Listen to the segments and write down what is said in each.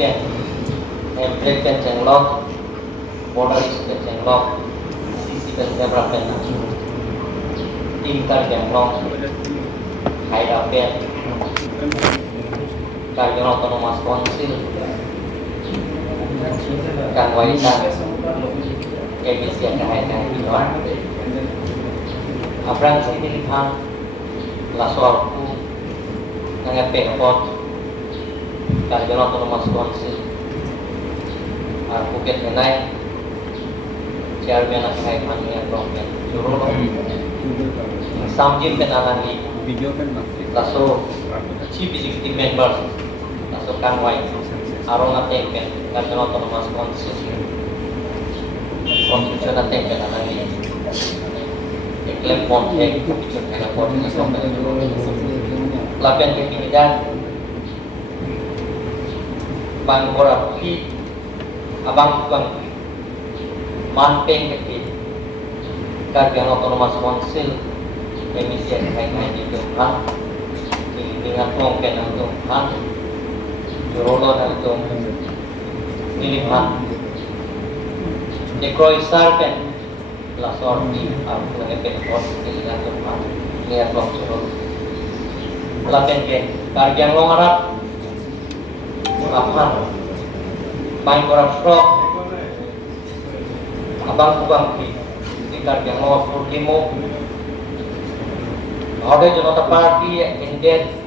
pen template pen changlok border pen changlok CC pen zebra pen tintar changlok haida pen Karyan Autonomous Council kan waitan emisi yang kahai-kahai di luar Abrang sinilihan lasorku nangepekot Karyan Autonomous Council Phuket Menai Chairman kahai-kahai yang rohnya suruh Samjin penanani laso Chief Executive Member laso kanwai arong atengken Karyan Autonomous Council Constitution atengken anani Iklim Pontek Constitution kena Lapian kekinian Bangkorapi Abang Manteng kekit Karyan Autonomous Council emisi yang kain-kain di Tuhan dengan mungkin untuk Tuhan Jurolo dan itu milihan Dekroisar kan lah sorti aku ngepek pos dengan Tuhan niat long Jurolo lapen ke Karyan Longarat Lapan Main korang strok Abang di Karyan Longarat Limo Ada Janata Party engage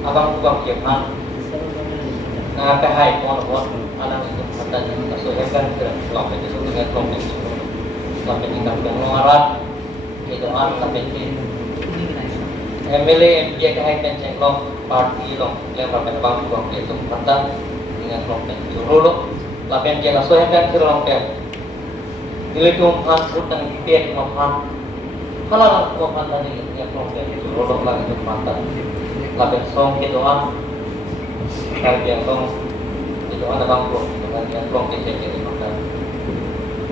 abang tukang kiaman kahai pon anak itu kata sesuaikan dengan kelompok itu dengan kelompok itu sampai di Karyan Longarat itu sampai di MLA MPA kahai pencengklong party long lempar abang tukang itu kata dengan kelompok itu rulu lapen dia sesuaikan kelompok dilihat put dan tiap kelompok kalau aku mantan ini yang kelompok itu rolok lagi untuk mantan laben song kitoan Karyan song kitoan abang kelompok dengan kelompok itu mantan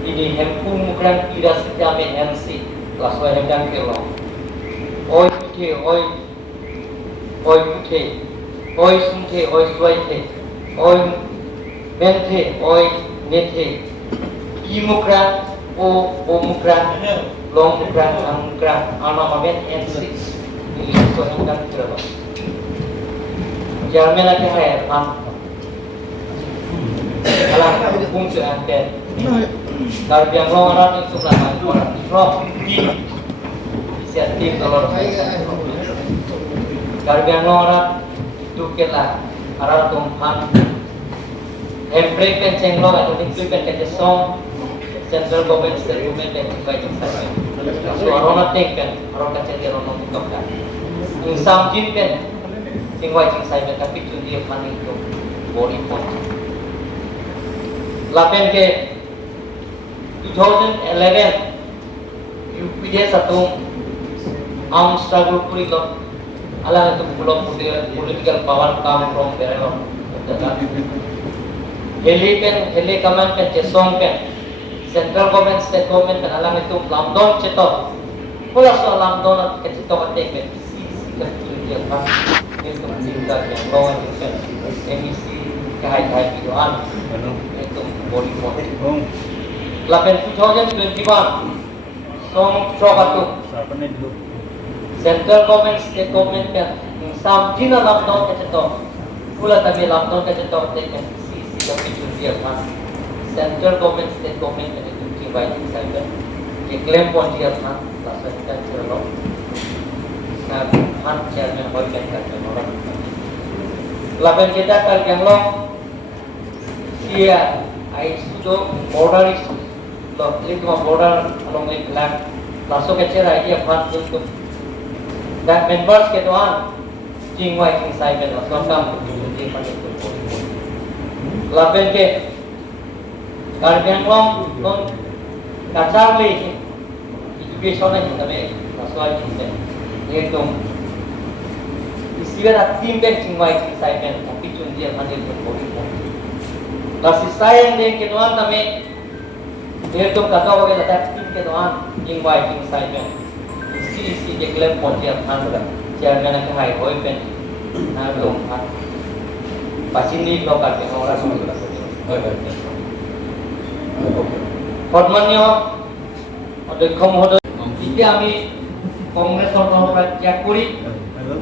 ini hempung mukrang tidak sejamin hensi laswa hempang kelong oi putih oi putih oi sungke oi suaite oi mente oi nete imukrang o mukrang long mukrang ana mamen NC ini so hingga terus Jarmen lagi hai alang hukum seanten Karyan Longarat itu nama orang roh inisiatif kalau Karyan Longarat itu kita arah Tuhan emprek pencenglong atau ikut pencenglong Central Government, State Government, and Inviting Service. So, arona tengken, arona kacang arona mukapkan. Yung samjin ken, inviting service, tapi tu dia panik tu body point. Lapen ke 2011, UPJ satu armed struggle puri lo, alang itu political power come from berelo. Heli kaman ken cesong ken. Central Government, State Government kan alang itu lamdon cetok. Pula soal lamdon at kecetok at teke. Sisi kecil kan. Itu cinta yang lawan itu. Emisi kahai-kahai videoan. Itu body point. Lapen 2021. Song Shokatu. Central Government, State Government kan. Samjina lamdon kecetok. Pula tabi lamdon kecetok at teke. Sisi kecil kan. Central Government, State Government and itu inviting cyber. Claim pon dia था laksanakan cerlo. Nah, chairman hoikan Karyan orang. Lapan kita Karyan long. Dia itu border is lo itu border along with land. Langsung kecera dia untuk dan members ketuan inviting cyber langsung kam di pakai itu. Lapan ke Karyan long non kacang lagi education yang kami masuk ini itu istilah tim dan cingwai cingsain tapi cuma dia hanya berbodi Lasi sayang dia ketuan kami dia tu kata orang kata tim ketuan cingwai cingsain isi dia klaim pon dia kan sudah jangan nak hai hoi pen na belum kan বাসিন্দী block Karbi আংলঙৰ সন্মানীয় অধ্যক্ষ মহোদয়, এতিয়া আমি কংগ্ৰেছৰ পৰা ত্যাগ কৰি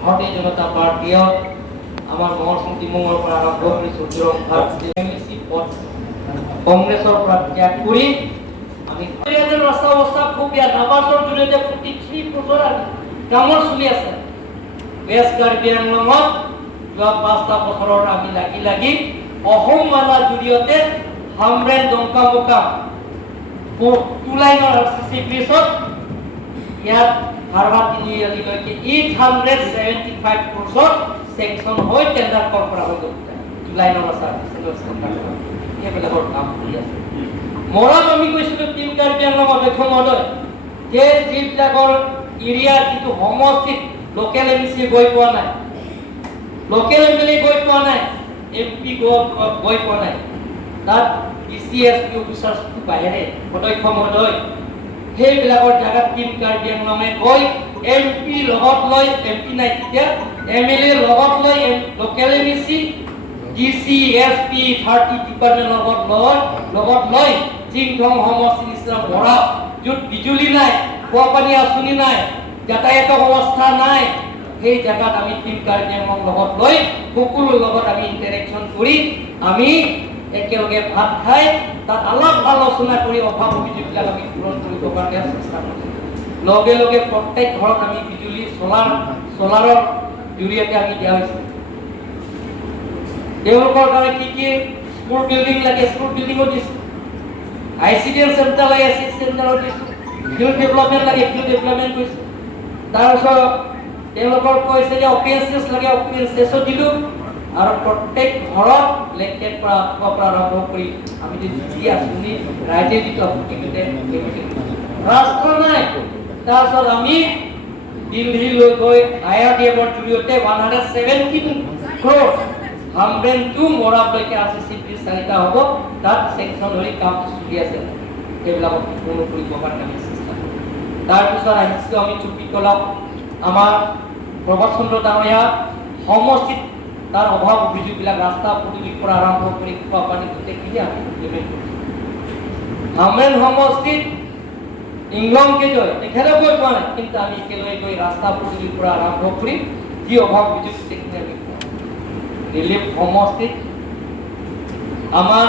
ভাৰতীয় জনতা পাৰ্টীয়ে আমাৰ মহৰ্ষণ টিমুঙৰ পৰা আৰম্ভ কৰি চৌধুৰী পদ কংগ্ৰেছৰ পৰা ত্যাগ কৰি আমি ৰাস্তা অৱস্থা খুব বেয়া। নাবাৰ্ডৰ জৰিয়তে প্ৰতি 3 বছৰ কামৰ চলি আছে। বেষ্ট কাৰ্বি আংলঙত যোৱা 5টা বছৰৰ আমি লাগি অসম মালাৰ জৰিয়তে হামৰেন দংকামোকা 2 লাইনৰ আৰচিচি ব্ৰিজত ইয়াত হাৰবা তিনিআলিলৈকে 875 ক্ৰ'ৰ্ছত চেংচন হৈ টেণ্ডাৰ কৰা হৈ গ'ল। 2 লাইনৰ সেইবিলাকৰ কাম কৰি আছে। মৰাম আমি কৈছিলোঁ টিম কাৰ্বি আংলঙৰ অধ্যক্ষ মহোদয় যে যিবিলাকৰ এৰিয়াৰ যিটো সমষ্টিত লোকেল এমচি গৈ পোৱা নাই, লোকেল এমএলএ গৈ পোৱা নাই, এমপি গৈ পোৱা নাই, তাত ডিচিএছপি অফিচাৰছটো বাহিৰে অধ্যক্ষ মহোদয় সেইবিলাকৰ জাগাত টিম কাৰ্বি আংলঙে গৈ এমপি লগত লৈ, এমপি নাই তেতিয়া এমএলএ লগত লৈ, local MC DC SP 30 department লগত লৈ জিংথং সমষ্টি নিচিনা মৰা য'ত বিজুলী নাই, খোৱা পানী আঁচনি নাই, যাতায়াতৰ ব্যৱস্থা নাই, সেই জায়গাত আমি টিম কাৰ্বি আংলঙৰ লগত লৈ সকলোৰ লগত আমি ইণ্টাৰেকশ্যন কৰি আমি একেলগে ভাত খাই তাত আলাপ আলোচনা কৰি অভাৱ অভিযোগবিলাক আমি পূৰণ কৰিবৰ কাৰণে চেষ্টা কৰিছোঁ। লগে লগে প্ৰত্যেক ঘৰত আমি বিজুলী চলাৰৰ জৰিয়তে আমি দিয়া হৈছে। তেওঁলোকৰ কাৰণে কি স্কুল বিল্ডিং লাগে, স্কুল বিল্ডিঙো দিছোঁ। ICDL চেণ্টাৰ লাগে, ICDL চেণ্টাৰো দিছোঁ। ফিল্ড ডেভেলপমেণ্ট লাগে, ফিল্ড ডেভেলপমেণ্ট কৰিছোঁ। তাৰপিছত তেওঁলোকৰ কৈছে যে অপেন স্পেচ লাগে, অপেন স্পেচো দিলোঁ। আৰু প্ৰত্যেক ঘৰত লেট্ৰিন পৰা আৰম্ভ কৰি আমি যি আঁচনি ৰাইজে যিটো আপত্তি কৰিছে ৰাস্তা নাই। তাৰপিছত আমি দিল্লীলৈ গৈ IRDFৰ জৰিয়তে 117 crore হামৰেন টু মৰাবলৈকে আৰচিচি ব্ৰিজ 4টা হ'ব, তাত চেংচন হৈ কাম চলি আছে। সেইবিলাকক পূৰ্ণ কৰিবৰ কাৰণে আমি চেষ্টা কৰোঁ। তাৰপিছত আহিছোঁ আমি চুপিকলাপ আমাৰ প্ৰভাত চন্দ্ৰ ডাঙৰীয়া সমষ্টিত তাৰ অভাৱ অভিযোগবিলাক ৰাস্তা পদূলিৰ পৰা আৰম্ভ কৰি খোৱা পানী গোটেইখিনি আমি ইমপ্লিমেণ্ট কৰিছোঁ। হামৰেন সমষ্টিত ইংলংকে জয় তেখেতে গৈ পোৱা নাই, কিন্তু আমি একেলগে গৈ ৰাস্তা পদূলিৰ পৰা আৰম্ভ কৰি যি অভাৱ অভিযোগ গোটেইখিনি আমি ৰিলিফ সমষ্টিত আমাৰ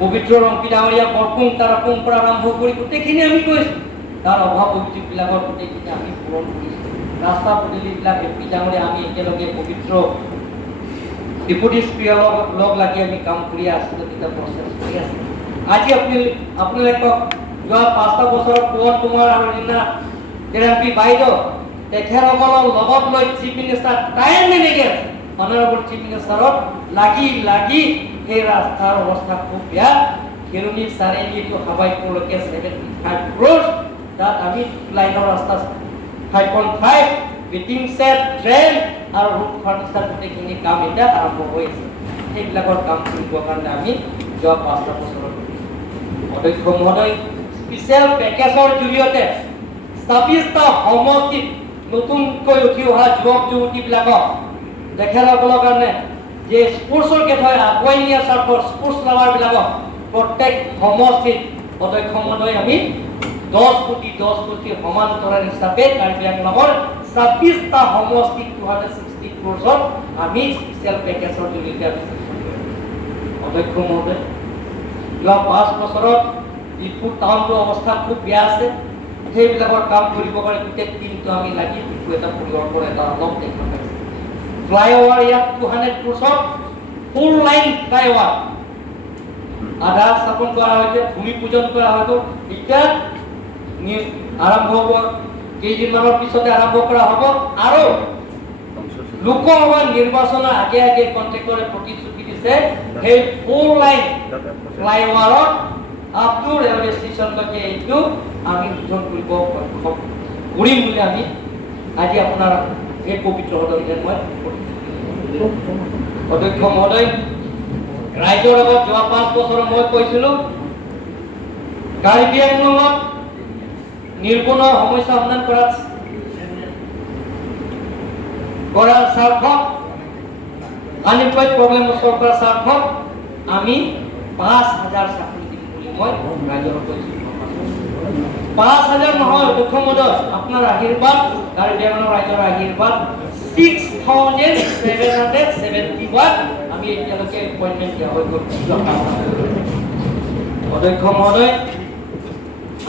পবিত্ৰ ৰংপি ডাঙৰীয়া বৰপুং তাৰাপুং পৰা আৰম্ভ কৰি গোটেইখিনি আমি কৰিছোঁ। তাৰ অভাৱ অভিযোগবিলাকৰ গোটেইখিনি আমি পূৰণ কৰিছোঁ। ৰাস্তা পদূলিবিলাক এমপি ডাঙৰীয়া আমি একেলগে পবিত্ৰ ডেপুটি স্পীকাৰৰ লগ লাগি আমি কাম কৰি আছোঁ, তেতিয়া প্ৰচেছ কৰি আছোঁ। আজি আপোনালোকক যোৱা 5টা বছৰৰ পৱন কুমাৰ আৰু ৰীনা টেৰাম্পি বাইদেউ তেখেতসকলৰ লগত লৈ chief minister time manager honourable chief মিনিষ্টাৰত লাগি সেই ৰাস্তাৰ অৱস্থা খুব বেয়া। খেৰণি চাৰিআলি টু হাৱাইপুৰলৈকে 75 crore, তাত আমি লাইনৰ ৰাস্তা 5.5 বেটিং ছেট, ড্ৰেইন আৰু ৰুট ফাৰ্নিচাৰ গোটেইখিনি কাম এতিয়া আৰম্ভ হৈ আছে। সেইবিলাকৰ কাম কৰিবৰ কাৰণে আমি যোৱা 5টা বছৰত অধ্যক্ষ মহোদয় স্পেচিয়েল পেকেজৰ জৰিয়তে 26টা সমষ্টিত নতুনকৈ উঠি অহা যুৱক যুৱতীবিলাকক তেখেতসকলৰ কাৰণে যে স্পৰ্টছৰ ক্ষেত্ৰত আগুৱাই নিয়া স্বাৰ্থৰ স্পৰ্টছ লাভাৰবিলাকক প্ৰত্যেক সমষ্টিত অধ্যক্ষ মহোদয় আমি 10 কোটি সমান্তৰাল হিচাপে কাৰ্বি আংলঙৰ 26টা সমষ্টিত 260 crore আমি স্পেচিয়েল পেকেজৰ জৰিয়তে আমি অধ্যক্ষ মহোদয় যোৱা 5 বছৰত ডিফু টাউনটোৰ অৱস্থা খুব বেয়া আছে। সেইবিলাকৰ কাম কৰিবৰ কাৰণে গোটেই টিমটো আমি লাগি ডিফু এটা পৰিৱৰ্তন এটা অলপ দেখা পাইছোঁ। ফ্লাইঅভাৰ ইয়াত 200 crore 4 লাইন ফ্লাইঅভাৰ আধা স্থাপন কৰা হৈছে, ভূমি পূজন কৰা হয়তো এতিয়া আৰম্ভ হ'ব, কেইদিনমানৰ পিছতে আৰম্ভ কৰা হ'ব। আৰু লোকসভা নিৰ্বাচনৰ আগে কণ্ট্ৰেক্টৰে প্ৰতিশ্ৰুতি দিছে সেই 4 লাইন ফ্লাইঅভাৰত আপ টু ৰেলৱে ষ্টেচনলৈকে এইটো আমি উদ্বোধন কৰিম বুলি আমি আজি আপোনাৰ এই পবিত্ৰ সদনত মই অধ্যক্ষ মহোদয় ৰাইজৰ আগত যোৱা 5 বছৰ মই কৈছিলোঁ কাৰ্বি আংলঙত নিৰ্বনৰ সমস্যা সমাধান কৰাৰ স্বাৰ্থত আনএমপ্লয়েড প্ৰব্লেম সলভ কৰাৰ স্বাৰ্থত আমি 5,000 চাকৰি দিম বুলি মই ৰাইজক কৈছোঁ। 5,000 নহয় অধ্যক্ষমহোদয়, আপোনাৰ আশীৰ্বাদ কাৰ্বি আংলং ৰাইজৰ আশীৰ্বাদ 6,771 আমি এতিয়ালৈকে এপইণ্টমেণ্ট দিয়া হৈ গ'ল। অধ্যক্ষ মহোদয়,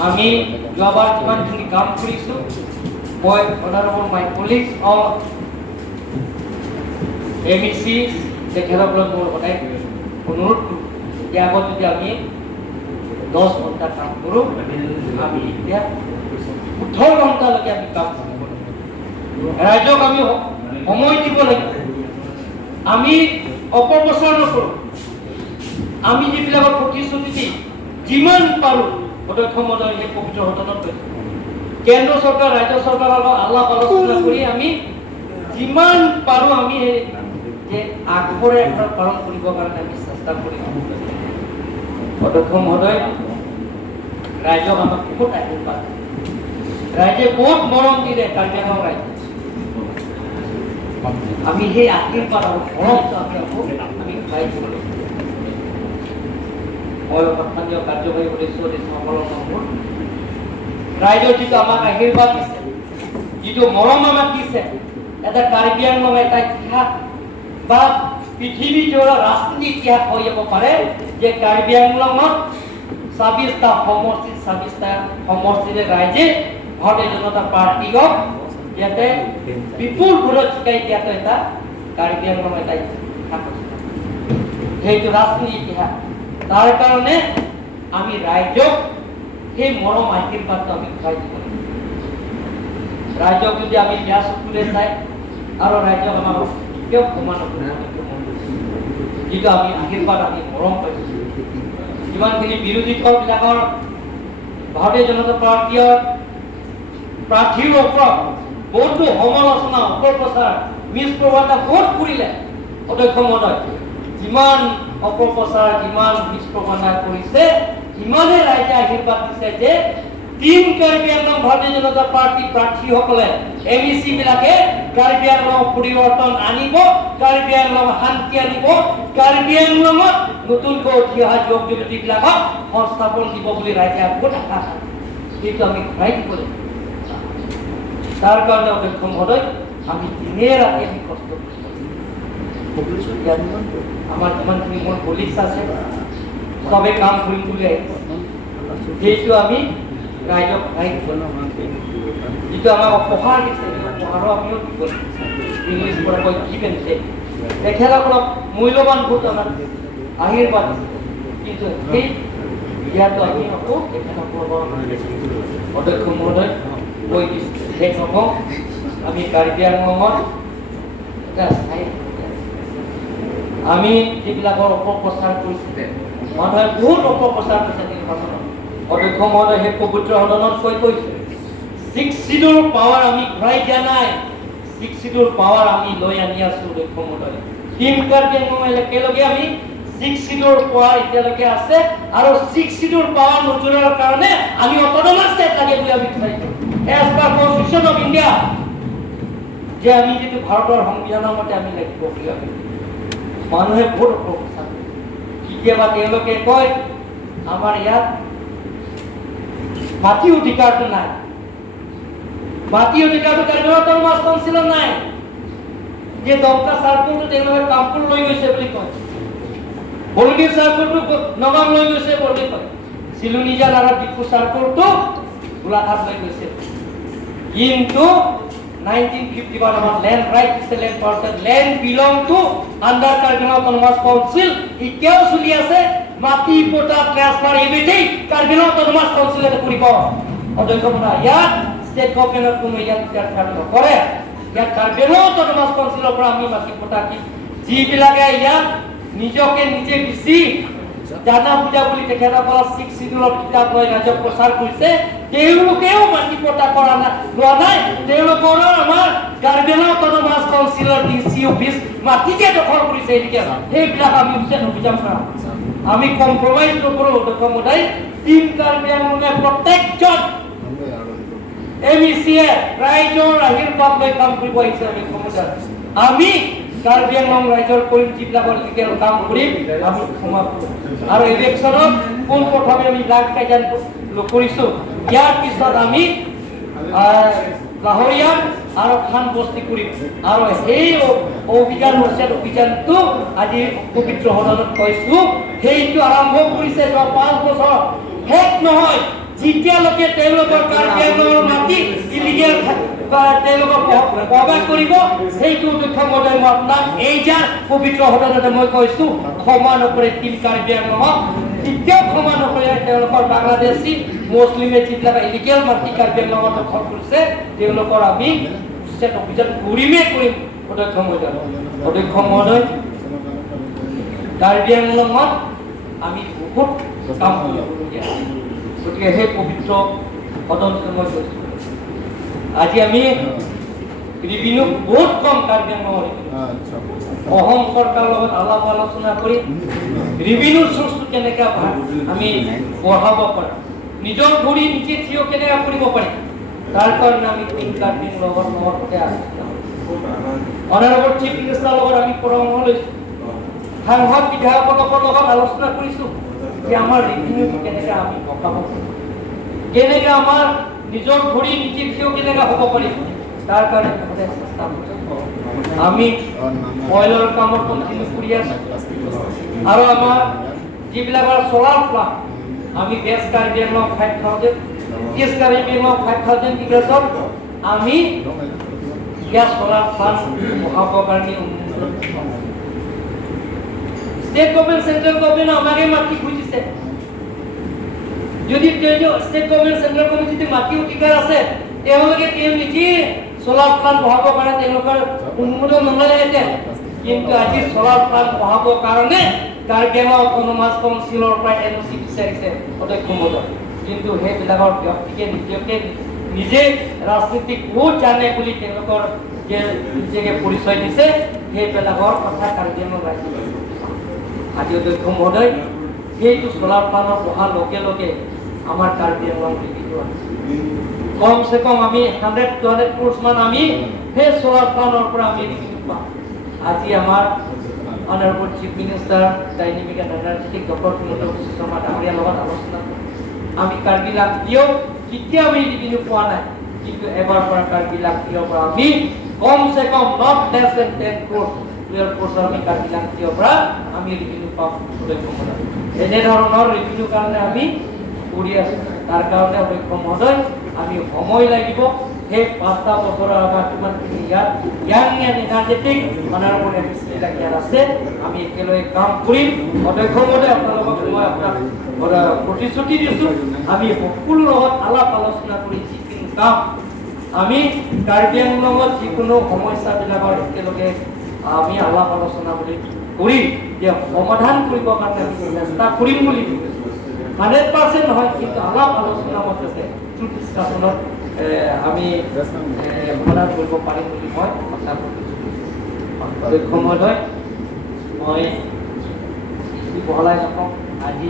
আমি যোৱাবাৰ কিমানখিনি কাম কৰিছোঁ মই অনাৰেবল মাই কলিগছ অফ MEC তেখেতসকলক মোৰ সদায় অনুৰোধ কৰোঁ যে আগত যদি আমি 10 ঘণ্টা কাম কৰোঁ, আমি এতিয়া 18 ঘণ্টালৈকে আমি কাম কৰিব লাগিব। ৰাইজক আমি সময় দিব লাগিব। আমি অপপ্ৰচাৰ নকৰোঁ। আমি যিবিলাকৰ প্ৰতিশ্ৰুতি দি যিমান পাৰোঁ অধ্যক্ষ মহোদয় সেই পবিত্ৰ সদনত কৈছোঁ, কেন্দ্ৰ চৰকাৰ ৰাজ্য চৰকাৰৰ লগত আলাপ আলোচনা কৰি আমি যিমান পাৰোঁ আমি যে আগবঢ়াই পালন কৰিবৰ কাৰণে আমি চেষ্টা কৰিম। অধ্যক্ষ মহোদয়, ৰাইজক আমাক বহুত আশীৰ্বাদ, ৰাইজে বহুত মৰম দিলে কাৰ্বি আংলং ৰাইজে। আমি সেই আশীৰ্বাদ আৰু মৰমটো আমি ঘূৰাই দিব লাগিব। মই স্থানীয় কাৰ্যবাহী সদস্যসকলৰ নামত ৰাইজৰ যিটো আমাক আশীৰ্বাদ দিছে, যিটো মৰম আমাক দিছে, এটা কাৰ্বি আংলং এটা ইতিহাস বা পৃথিৱীজোৰা ৰাজনীতি ইতিহাস হৈ যাব পাৰে যে কাৰ্বি আংলঙত 26টা সমষ্টিত 26টা সমষ্টিৰে ৰাইজে ভাৰতীয় জনতা পাৰ্টিক ইয়াতে বিপুল ভোটত জিকাই দিয়াটো এটা কাৰ্বি আংলং এটা ইতিহাস, সেইটো ৰাজনীতি ইতিহাস। তাৰ কাৰণে আমি ৰাইজক সেই মৰম আশীৰ্বাদটো আমি ঘূৰাই দিব লাগিব। ৰাইজক যদি আমি বেয়া চকুৰে চাই আৰু ৰাইজক আমাক কেতিয়াও ক্ষমা নকৰোঁ, যিটো আমি আশীৰ্বাদ আমি মৰম পাইছোঁ। যিমানখিনি বিৰোধী দলবিলাকৰ ভাৰতীয় জনতা পাৰ্টীৰ প্ৰাৰ্থীৰ ওপৰত বহুতো সমালোচনা অপপ্ৰচাৰ মিছপ্ৰচাৰ বহুত কৰিলে অধ্যক্ষ মহোদয়। যিমান অপপ্ৰচাৰ যিমান মিছপ্ৰচাৰ কৰিছে সিমানে ৰাইজে আশীৰ্বাদ দিছে যে টিম কাৰ্বি আংলং ভাৰতীয় জনতা পাৰ্টি প্ৰাৰ্থীসকলে MEC বিলাকে কাৰ্বি আংলং পৰিৱৰ্তন আনিব, কাৰ্বি আংলং শান্তি আনিব, কাৰ্বি আংলঙত নতুনকৈ উঠি অহা যুৱক যুৱতীবিলাকক সংস্থাপন দিব বুলি ৰাইজে বহুত আশা আছে। সেইটো আমি ঘূৰাই দিব লাগিব। তাৰ কাৰণে অধ্যক্ষ মহোদয় আমি দিনে ৰাতি আমি কষ্ট কৰিছোঁ। আমাৰ যিমানখিনি মোৰ কলিগছ আছে চবে কাম কৰিম বুলি আহিছে, সেইটো আমি ৰাইজক ঘূৰাই দিব লাগিব। যিটো আমাক উপহাৰ দিছে সেই উপহাৰো আমিও দিব লাগিব। ইংলিছ পৰা কৈ কি পেনছে তেখেতসকলক মূল্যৱান ভোট আমাক আশীৰ্বাদ দিছে, কিন্তু সেই দিয়াটো আমি আকৌ তেখেতসকলৰ অধ্যক্ষ মহোদয় কৈ দিছে শেষ নকওঁ। আমি কাৰ্বি আংলঙত এটা স্থায়ী আমি যিবিলাকৰ অপপ্ৰচাৰ কৰিছিলে, মানুহে বহুত অপপ্ৰচাৰ কৰিছে নিৰ্বাচনত। অধ্যক্ষ মহোদয় সেই পবিত্ৰ সদনত কৈছে 6 চিটৰ পাৱাৰ আমি ঘূৰাই দিয়া নাই, 6 চিটৰ পাৱাৰ আমি লৈ আনি আছো। অধ্যক্ষ মহোদয়, টিম কাৰ্বি আংলং একেলগে আমি 6 চিটৰ পাৱাৰ এতিয়ালৈকে আছে আৰু 6 চিটৰ পাৱাৰ নজৰাৰ কাৰণে আমি অট'নমাছ ষ্টেট লাগে বুলি আমি বিচাৰিছোঁ। As per constitution of India যে আমি যিটো ভাৰতৰ সংবিধানৰ মতে আমি লাগিব বুলি আমি মানুহে বহুত অপপ্ৰচাৰ কৰে। কেতিয়াবা তেওঁলোকে কয় আমাৰ ইয়াত মাটি অধিকাৰটো নাই, মাটি অধিকাৰটো কাৰ্বি আংলং অট'নমাছ কাউন্সিলৰ নাই, যে 10টা চাৰ্কুলটো তেওঁলোকে কামপুৰ লৈ গৈছে বুলি কয়, বলগীৰ চাৰ্কুলটো নগাম লৈ গৈছে বুলি কয়, চিলুনিজান আৰু ডিপু চাৰ্কুলটো গোলাঘাট লৈ গৈছে। কিন্তু 1951 আমাৰ land right is a land parcel, land belong to under Karbi Anglong Autonomous Council, এতিয়াও চলি আছে। মাটি পটা transfer everything Karbi Anglong Autonomous Council এ কৰিব। অধ্যক্ষ মহোদয়, ইয়াত ষ্টেট গভৰ্ণমেণ্টৰ কোনো ইয়াত ইণ্টাৰফেয়াৰ নকৰে। ইয়াত Karbi Anglong Autonomous Councilৰ পৰা আমি মাটি পটা কি যিবিলাকে ইয়াত নিজকে নিজে বেছি জানা বুজা বুলি তেখেতসকলৰ 6 শিডিউলৰ কিতাপ লৈ ৰাজ্যক প্ৰচাৰ কৰিছে, তেওঁলোকেও মাটি পটা কৰা লোৱা নাই। তেওঁলোকৰ আমাৰ Karbi Anglong Autonomous Councilৰ DC office মাটিকে দখল কৰিছে। এদিকে সেইবিলাক আমি উচ্ছেদ অভিযান কৰা, আমি কম্প্ৰমাইজ নকৰোঁ। অধ্যক্ষ মহোদয়, টিম Karbi Anglঙে প্ৰত্যেকজন MEC ৰাইজৰ আশীৰ্বাদ লৈ কাম কৰিব আহিছে। অধ্যক্ষ মহোদয়, আমি কাৰ্বি আংলং ৰাইজৰ কৰিম যিবিলাকৰ লিগেল কাম কৰিম আমি ক্ষমা কৰোঁ আৰু ইলেকশ্যনত পোনপ্ৰথমে আমি লাগ কাইজান কৰিছোঁ ইয়াৰ পিছত আমি লাহৰীয়ান আৰু খান বস্তি কৰিম আৰু সেই অভিযান হৈছে অভিযানটো আজি পবিত্ৰ সদনত কৈছোঁ সেইটো আৰম্ভ কৰিছে যোৱা 5 বছৰ শেষ নহয় যেতিয়ালৈকে তেওঁলোকৰ কাৰ্বি আংলঙৰ মাটি ইলিগেল তেওঁলোকক প্ৰৱেশ কৰিব সেইটো অধ্যক্ষ মহোদয় মই আপোনাক এই যে পবিত্ৰ সদনতে মই কৈছোঁ ক্ষমা নকৰে কাৰ্বি আংলঙক কেতিয়াও ক্ষমা নকৰে তেওঁলোকৰ বাংলাদেশী মুছলিমে যিবিলাক ইলিগেল মাটি কাৰ্বি আংলঙত দখল কৰিছে তেওঁলোকৰ আমি উচ্ছেদ অভিযান কৰিমেই কৰিম অধ্যক্ষ মহোদয় কাৰ্বি আংলঙত আমি বহুত কাম কৰিবলগীয়া গতিকে সেই পবিত্ৰ সদনতে মই কৈছোঁ আজি আমি ৰিভিনিউ বহুত কম কাৰ্বি আংলঙৰ অসম চৰকাৰৰ লগত আলাপ আলোচনা কৰি ৰিভিনিউৰ চ'ৰ্চটো কেনেকৈ আমি বঢ়াব পাৰোঁ নিজৰ ভৰি নিজে থিয় কেনেকৈ কৰিব পাৰিম তাৰ কাৰণে আমি কাৰ্বি আংলঙৰ সতে আলোচনা অনাৰেবল চিফ মিনিষ্টাৰৰ লগত আমি পৰামৰ্শ লৈছোঁ সাংসদ বিধায়কসকলৰ লগত আলোচনা কৰিছোঁ যে আমাৰ ৰিভিনিউটো কেনেকৈ আমি বঢ়াব পাৰোঁ কেনেকৈ আমাৰ নিজৰ ভৰি নিজে থিয় কেনেকৈ হ'ব পাৰিম তাৰ কাৰণে চেষ্টা কৰিছোঁ আমি অইলৰ কামত কণ্টিনিউ কৰি আছোঁ আৰু আমাৰ যিবিলাকৰ চ'লাৰ প্লাণ্ট আমি গেছ কাৰ্বি আংলং 5,000 গেছ কাৰ্বি আংলং 5,000 গিগাছত আমি গেছ চ'লাৰ প্লাণ্ট বহাবৰ কাৰণে ষ্টেট গভৰ্ণমেণ্ট চেন্ট্ৰেল গভৰ্ণমেণ্ট আমাকে মাটি খুজিছে যদি ষ্টেট গভৰ্ণমেণ্ট চেন্ট্ৰেল গভৰ্ণমেণ্ট যদি মাটি অধিকাৰ আছে তেওঁলোকে তেওঁ নিজে চ'লাৰ প্লাণ্ট বহাবৰ কাৰণে তেওঁলোকৰ অনুমোদন নল'লেহেঁতেন কিন্তু আজি চ'লাৰ প্লাণ্ট বহাবৰ কাৰণে কাৰ্বি আংলং অট'নমাছ কাউন্সিলৰ পৰা NOC বিচাৰিছে অধ্যক্ষ মহোদয় কিন্তু সেইবিলাকৰ ব্যক্তিকে নিজে ৰাজনীতিক বহুত জানে বুলি তেওঁলোকৰ যে নিজকে পৰিচয় দিছে সেইবিলাকৰ কথা কাৰ্বি আংলং ৰাইজে আজি অধ্যক্ষ মহোদয় সেইটো চ'লাৰ প্লাণ্ট বহাৰ লগে লগে আমাৰ কাৰ্বি আংলং ৰিভিনিউ কমচে কম আমি 100-200 crores মান আমি সেই চ'লাৰ প্লাণ্টৰ পৰা আমি ৰিভিনিউ পাম আজি আমাৰ honourable chief minister dynamic and energetic doctor Himanta Biswa Sarma ডাঙৰীয়াৰ লগত আলোচনা কৰি আমি কাৰ্বি লাংটিও কেতিয়া আমি ৰিভিনিউ পোৱা নাই কিন্তু এবাৰ পৰা কাৰ্বি লাংটিৰ পৰা আমি কমচে কম not less than 10 crores 12 crores আমি কাৰ্বি লাংটিৰ পৰা আমি ৰিভিনিউ পাম এনেধৰণৰ ৰিভিনিউ কাৰণে আমি কৰি আছোঁ তাৰ কাৰণে অধ্যক্ষ মহোদয় আমি সময় লাগিব সেই 5টা বছৰৰ আগত কিমানখিনি ইয়াত ইয়াং এনাৰ্জেটিক অনাৰেবল এমপিবিলাক ইয়াত আছে আমি একেলগে কাম কৰিম অধ্যক্ষ মহোদয় আপোনালোকক মই আপোনাক প্ৰতিশ্ৰুতি দিছোঁ আমি সকলো লগত আলাপ আলোচনা কৰি যিখিনি কাম আমি কাৰ্বি আংলঙত যিকোনো সমস্যাবিলাকৰ একেলগে আমি আলাপ আলোচনা কৰি যে সমাধান কৰিবৰ কাৰণে আমি চেষ্টা কৰিম বুলি 100% নহয় কিন্তু আলাপ আলোচনা মধ্যে ট্ৰু ডিছকাশ্যনত আমি সমাধান কৰিব পাৰিম বুলি মই আশা কৰিছোঁ অধ্যক্ষ মহোদয় মই বহলাই নকওঁ আজি